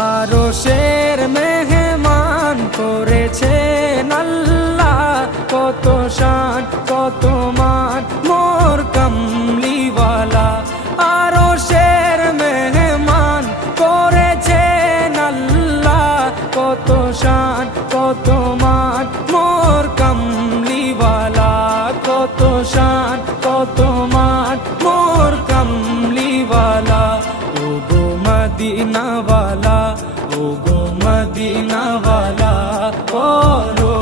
আরশের মেহমান করেছেন আল্লাহ, কত শান কত মান মোর কামলিওয়ালা। আরশের মেহমান করেছেন আল্লাহ, কত শান কত মান মোর কামলিওয়ালা, কত শান কত মান মোর কামলিওয়ালা। ও গো মদিনাওয়ালা, ও গো মদিনাওয়ালা, করো